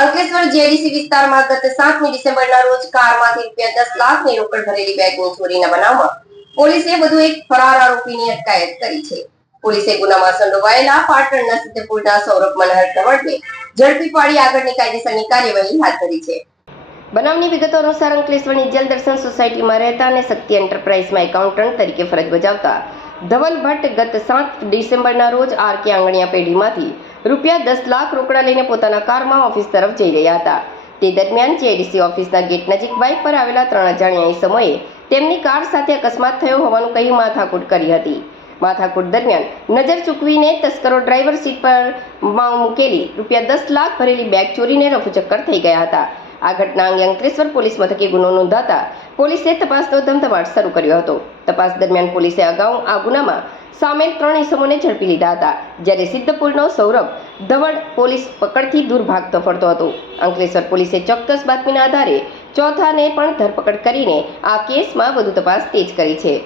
Ankleshwar JDC વિસ્તારમાં ગત 7મી ડિસેમ્બરના રોજ કારમાંથી ₹10 લાખની રોકડ ભરેલી બેગની ચોરીના બનાવમાં પોલીસે વધુ એક ફરાર આરોપીની અટકાયત કરી છે. પોલીસે ગુનામાં સંડોવાયેલા પાટણના સિદ્ધપુરના સૌરભ મનહર ધવડને ઝડપી પાડી આગળની કાયદેસરની કાર્યવાહી હાથ ધરી છે. બનાવની વિગતો અનુસાર અંકલેશ્વરની જલ દર્શન સોસાયટીમાં રહેતા અને શક્તિ એન્ટરપ્રાઇઝમાં એકાઉન્ટન્ટ તરીકે ફરજ બજાવતા ધવલ ભટ્ટ ગત 7 ડિસેમ્બરના રોજ આરકે આંગણિયા પેઢીમાંથી ₹10 લાખ રોકડા લઈને પોતાના કારમાં ઓફિસ તરફ જઈ રહ્યા હતા. તે દરમિયાન જેડીસી ઓફિસના ગેટ નજીક બાઇક પર આવેલા 3 અજાણ્યા ઇસમોએ તેમની કાર સાથે અકસ્માત થયો હોવાનું કહી માથાકૂટ કરી હતી. માથાકૂટ દરમિયાન નજર ચૂકવીને તસ્કરો ડ્રાઈવર સીટ પર મૂકેલી ₹10 લાખ ભરેલી બેગ ચોરીને રફુચક્કર થઈ ગયા હતા. આ ઘટના અંગે અંકલેશ્વર પોલીસ મથકે ગુનો નોંધાતા પોલીસે તપાસનો ધમધમાટ શરૂ કર્યો હતો. તપાસ દરમિયાન પોલીસે અગાઉ આ ગુનામાં સામેલ 3 ઇસમોને ઝડપી લીધા હતા, જ્યારે સિદ્ધપુરનો સૌરભ ધવડ પોલીસ પકડથી દૂર ભાગતો ફરતો હતો. અંકલેશ્વર પોલીસે ચોક્કસ બાતમીના આધારે ચોથાને પણ ધરપકડ કરીને આ કેસમાં વધુ તપાસ તેજ કરી છે.